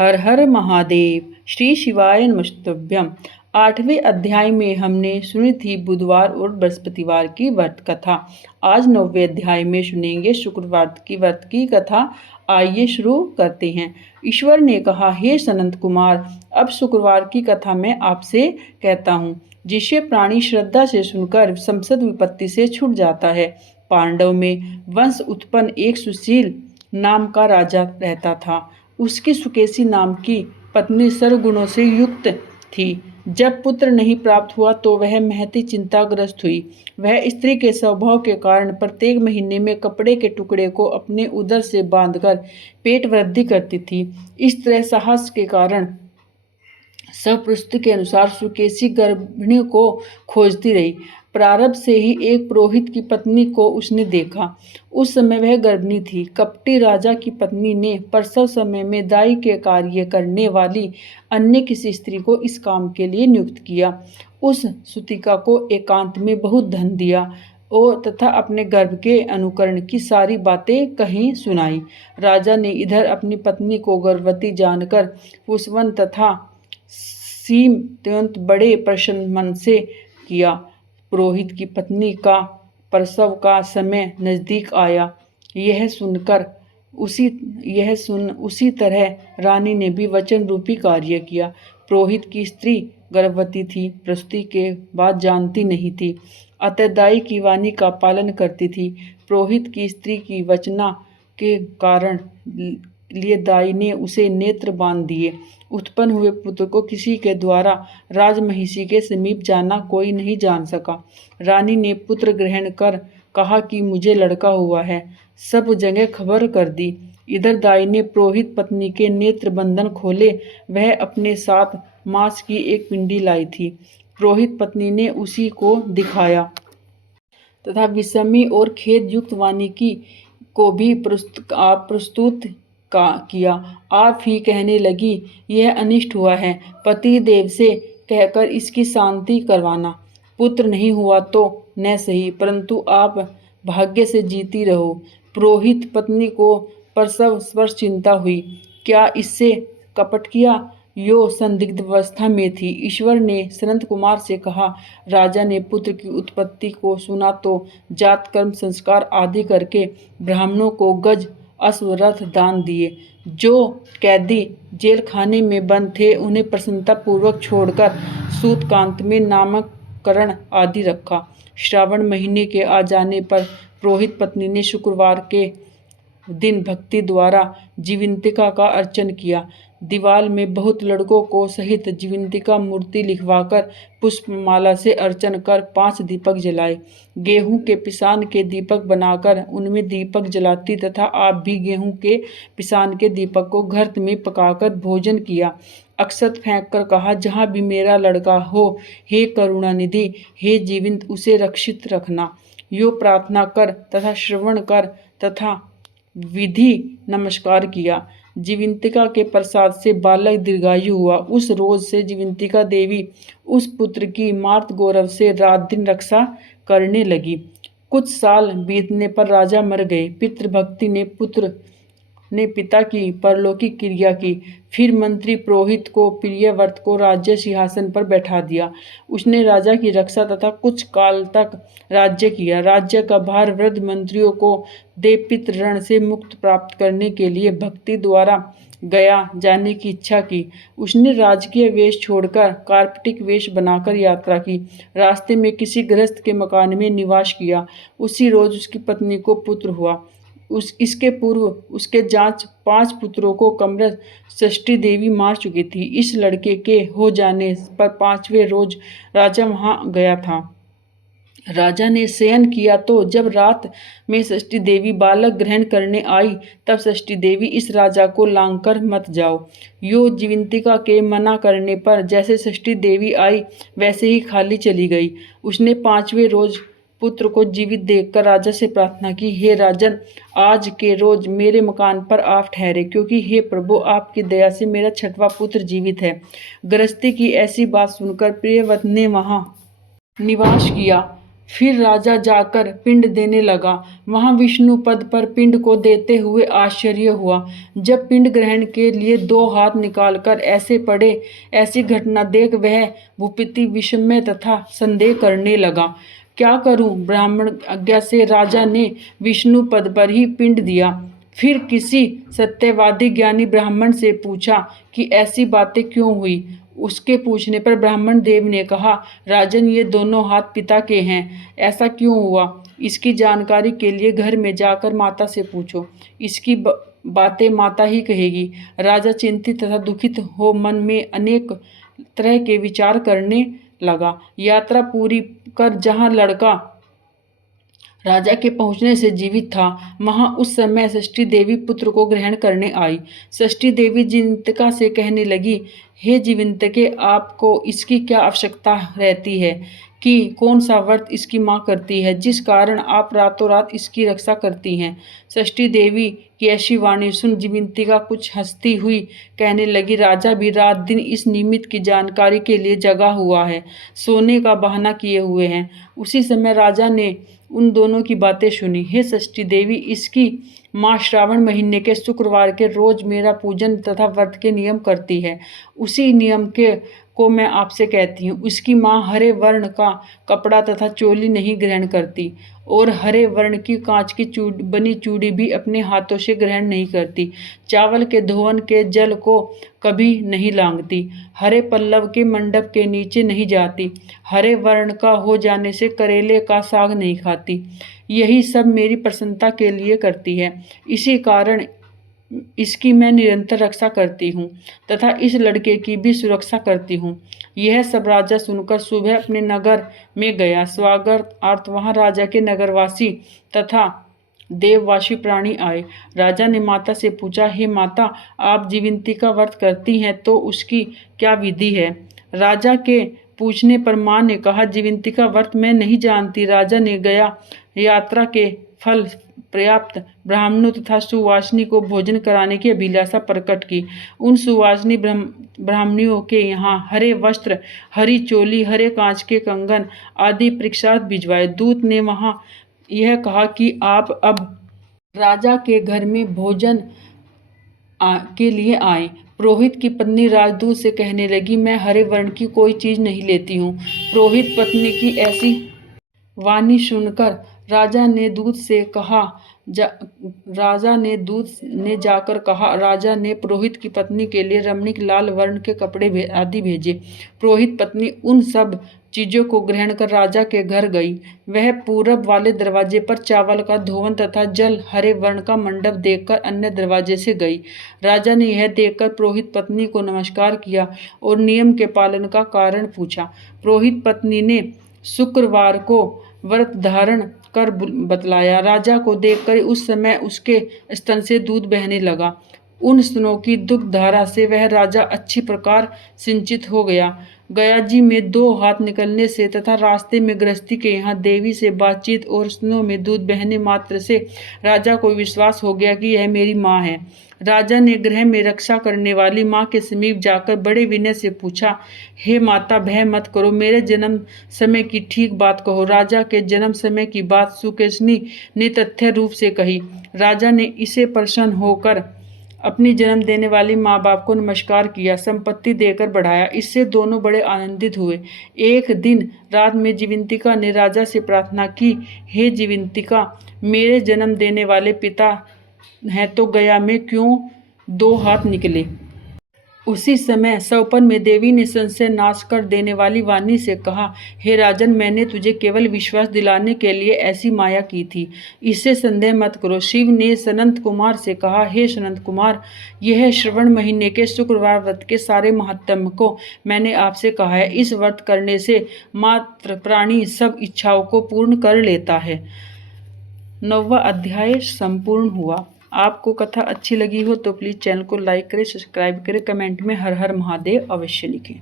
हर हर महादेव। श्री शिवाय नमस्तुभ्यम। 8वें अध्याय में हमने सुनी थी बुधवार और बृहस्पतिवार की व्रत कथा। आज 9वें अध्याय में सुनेंगे शुक्रवार की व्रत की कथा। आइए शुरू करते हैं। ईश्वर ने कहा, हे सनंत कुमार, अब शुक्रवार की कथा मैं आपसे कहता हूँ, जिसे प्राणी श्रद्धा से सुनकर संसद विपत्ति से छूट जाता है। पांडव में वंश उत्पन्न एक सुशील नाम का राजा रहता था। उसकी सुकेशी नाम की पत्नी सर्वगुणों से युक्त थी। जब पुत्र नहीं प्राप्त हुआ तो वह महती चिंताग्रस्त हुई। वह स्त्री के स्वभाव के कारण प्रत्येक महीने में कपड़े के टुकड़े को अपने उदर से बांधकर पेट वृद्धि करती थी। इस तरह साहस के कारण सप्रस्तुति के अनुसार सुकेशी गर्भिणी को खोजती रही। प्रारंभ से ही एक पुरोहित की पत्नी को उसने देखा। उस समय वह गर्भिणी थी। कपटी राजा की पत्नी ने प्रसव समय में दाई के कार्य करने वाली अन्य किसी स्त्री को इस काम के लिए नियुक्त किया। उस सुतिका को एकांत में बहुत धन दिया और तथा अपने गर्भ के अनुकरण की सारी बातें कहीं सुनाई। राजा ने इधर अपनी पत्नी को गर्भवती जानकर पुष्पवन तथा सीम अत्यंत बड़े प्रसन्न मन से किया। पुरोहित की पत्नी का प्रसव का समय नजदीक आया। यह सुन उसी तरह रानी ने भी वचन रूपी कार्य किया। पुरोहित की स्त्री गर्भवती थी, प्रसूति के बाद जानती नहीं थी, अतः दाई की वाणी का पालन करती थी। पुरोहित की स्त्री की वचना के कारण लिए दाई ने उसे नेत्र बांध दिए। उत्पन्न हुए पुत्र को किसी के द्वारा राजमहिषी के समीप जाना कोई नहीं जान सका। रानी ने पुत्र ग्रहण कर कहा कि मुझे लड़का हुआ है। सब जगह खबर कर दी। इधर दाई ने पुरोहित पत्नी के नेत्र बंधन खोले। वह अपने साथ मांस की एक पिंडी लाई थी। पुरोहित पत्नी ने उसी को दिखाया तथा विषमी और खेद युक्त वाणी की को भी प्रस्तुत किया। आप ही कहने लगी, यह अनिष्ट हुआ है, पति देव से कहकर इसकी शांति करवाना। पुत्र नहीं हुआ तो न सही, परंतु आप भाग्य से जीती रहो। पुरोहित पत्नी को प्रसव स्पर्श चिंता हुई। क्या इससे कपट किया? यो संदिग्ध अवस्था में थी। ईश्वर ने सनंत कुमार से कहा, राजा ने पुत्र की उत्पत्ति को सुना तो जात कर्म संस्कार आदि करके ब्राह्मणों को गज अश्वरथ दान दिए। जो कैदी जेल खाने में बंद थे उन्हें प्रसन्नता पूर्वक छोड़कर सूतकांत में नामकरण आदि रखा। श्रावण महीने के आ जाने पर पुरोहित पत्नी ने शुक्रवार के दिन भक्ति द्वारा जीवंतिका का अर्चन किया। दीवाल में बहुत लड़कों को सहित जीवंतिका मूर्ति लिखवाकर पुष्पमाला से अर्चन कर 5 दीपक जलाए। गेहूं के पिसान के दीपक बनाकर उनमें दीपक जलाती तथा आप भी गेहूं के पिसान के दीपक को घृत में पकाकर भोजन किया। अक्षत फेंक कर कहा, जहाँ भी मेरा लड़का हो, हे करुणानिधि, हे जीवित, उसे रक्षित रखना। यो प्रार्थना कर तथा श्रवण कर तथा विधि नमस्कार किया। जीवंतिका के प्रसाद से बालक दीर्घायु हुआ। उस रोज से जीवंतिका देवी उस पुत्र की मार्त गौरव से रात दिन रक्षा करने लगी। कुछ साल बीतने पर राजा मर गए। पितृभक्ति ने पिता की परलौकिक क्रिया की। फिर मंत्री पुरोहित को प्रिय व्रत को राज्य सिंहासन पर बैठा दिया। उसने राजा की रक्षा तथा कुछ काल तक राज्य किया। राज्य का भार वृद्ध मंत्रियों को दे पितृ ऋण से मुक्त प्राप्त करने के लिए भक्ति द्वारा गया जाने की इच्छा की। उसने राजकीय वेश छोड़कर कार्पटिक वेश बनाकर यात्रा की। रास्ते में किसी गृहस्थ के मकान में निवास किया। उसी रोज उसकी पत्नी को पुत्र हुआ। इसके पूर्व उसके जांच 5 पुत्रों को कमर षष्ठी देवी मार चुकी थी। इस लड़के के हो जाने पर 5वें रोज राजा वहां गया था। राजा ने शयन किया तो जब रात में षष्ठी देवी बालक ग्रहण करने आई, तब षष्ठी देवी इस राजा को लांघकर मत जाओ। यो जीवंतिका के मना करने पर जैसे षष्ठी देवी आई वैसे ही खाली चली गई। उसने 5वें रोज पुत्र को जीवित देखकर राजा से प्रार्थना की, हे राजन, आज के रोज मेरे मकान पर आप ठहरे, क्योंकि हे प्रभु, आपकी दया से मेरा 6वां पुत्र जीवित है। गृहस्थी की ऐसी बात सुनकर प्रियव्रत ने वहां निवास किया। फिर राजा जाकर पिंड देने लगा। वहां विष्णु पद पर पिंड को देते हुए आश्चर्य हुआ। जब पिंड ग्रहण के लिए 2 हाथ निकालकर ऐसे पड़े, ऐसी घटना देख वह भूपति विस्मय तथा संदेह करने लगा। क्या करूं? ब्राह्मण आज्ञा से राजा ने विष्णु पद पर ही पिंड दिया। फिर किसी सत्यवादी ज्ञानी ब्राह्मण से पूछा कि ऐसी बातें क्यों हुई। उसके पूछने पर ब्राह्मण देव ने कहा, राजन, ये दोनों हाथ पिता के हैं। ऐसा क्यों हुआ, इसकी जानकारी के लिए घर में जाकर माता से पूछो। इसकी बातें माता ही कहेगी। राजा चिंतित तथा दुखित हो मन में अनेक तरह के विचार करने लगा। यात्रा पूरी कर जहाँ लड़का राजा के पहुंचने से जीवित था, वहां उस समय षष्ठी देवी पुत्र को ग्रहण करने आई। षष्ठी देवी जीवंतिका से कहने लगी, हे जीवंतिके, आपको इसकी क्या आवश्यकता रहती है कि कौन सा व्रत इसकी माँ करती है, जिस कारण आप रातों रात इसकी रक्षा करती हैं। षष्ठी देवी की ऐसी वाणी सुन जीवंतिका कुछ हंसती हुई कहने लगी, राजा भी रात दिन इस निमित्त की जानकारी के लिए जगा हुआ है, सोने का बहाना किए हुए हैं। उसी समय राजा ने उन दोनों की बातें सुनी। हे षष्ठी देवी, इसकी माँ श्रावण महीने के शुक्रवार के रोज मेरा पूजन तथा व्रत के नियम करती है। उसी नियम के को मैं आपसे कहती हूँ। उसकी माँ हरे वर्ण का कपड़ा तथा चोली नहीं ग्रहण करती और हरे वर्ण की कांच की बनी चूड़ी भी अपने हाथों से ग्रहण नहीं करती। चावल के धोवन के जल को कभी नहीं लांघती। हरे पल्लव के मंडप के नीचे नहीं जाती। हरे वर्ण का हो जाने से करेले का साग नहीं खाती। यही सब मेरी प्रसन्नता के लिए करती है। इसी कारण इसकी मैं निरंतर रक्षा करती हूँ तथा इस लड़के की भी सुरक्षा करती हूँ। यह सब राजा सुनकर सुबह अपने नगर में गया। स्वागतार्थ वहाँ राजा के नगरवासी तथा देववासी प्राणी आए। राजा ने माता से पूछा, हे माता, आप जीवंतिका व्रत करती हैं तो उसकी क्या विधि है? राजा के पूछने पर माँ ने कहा, जीवंतिका व्रत मैं नहीं जानती। राजा ने गया यात्रा के फल पर्याप्त ब्राह्मणों तथा सुवासिनी को भोजन कराने की अभिलाषा प्रकट की। उन सुवासिनी ब्राह्मणियों के यहाँ हरे वस्त्र, हरी चोली, हरे कांच के कंगन आदि परीक्षार्थ भिजवाए। दूत ने वहाँ यह कहा कि आप अब राजा के घर में भोजन के लिए आए। पुरोहित की पत्नी राजदूत से कहने लगी, मैं हरे वर्ण की कोई चीज़ नहीं लेती हूँ। पुरोहित पत्नी की ऐसी वाणी सुनकर राजा ने दूत जाकर कहा, राजा ने पुरोहित की पत्नी के लिए रमणीक लाल वर्ण के कपड़े आदि भेजे। पुरोहित पत्नी उन सब चीज़ों को ग्रहण कर राजा के घर गई। वह पूरब वाले दरवाजे पर चावल का धोवन तथा जल हरे वर्ण का मंडप देखकर अन्य दरवाजे से गई। राजा ने यह देखकर पुरोहित पत्नी को नमस्कार किया और नियम के पालन का कारण पूछा। पुरोहित पत्नी ने शुक्रवार को व्रत धारण कर बतलाया। राजा को देखकर उस समय उसके स्तन से दूध बहने लगा। उन स्तनों की दुग्ध धारा से वह राजा अच्छी प्रकार सिंचित हो गया। गयाजी में 2 हाथ निकलने से तथा रास्ते में गृहस्थी के यहाँ देवी से बातचीत और स्तनों में दूध बहने मात्र से राजा को विश्वास हो गया कि यह मेरी माँ है। राजा ने गृह में रक्षा करने वाली माँ के समीप जाकर बड़े विनय से पूछा, हे माता, भय मत करो, मेरे जन्म समय की ठीक बात कहो। राजा के जन्म समय की बात सुकेशनी ने तथ्य रूप से कही। राजा ने इसे प्रसन्न होकर अपनी जन्म देने वाली माँ बाप को नमस्कार किया, संपत्ति देकर बढ़ाया। इससे दोनों बड़े आनंदित हुए। एक दिन रात में जीवंतिका ने राजा से प्रार्थना की, हे जीवंतिका, मेरे जन्म देने वाले पिता हैं तो गया में क्यों 2 हाथ निकले? उसी समय स्वप्न में देवी ने संशय नाश कर देने वाली वाणी से कहा, हे राजन, मैंने तुझे केवल विश्वास दिलाने के लिए ऐसी माया की थी, इससे संदेह मत करो। शिव ने सनंत कुमार से कहा, हे सनंत कुमार, यह श्रवण महीने के शुक्रवार व्रत के सारे महत्व को मैंने आपसे कहा है। इस व्रत करने से मात्र प्राणी सब इच्छाओं को पूर्ण कर लेता है। 9वां अध्याय संपूर्ण हुआ। आपको कथा अच्छी लगी हो तो प्लीज़ चैनल को लाइक करें, सब्सक्राइब करें, कमेंट में हर हर महादेव अवश्य लिखें।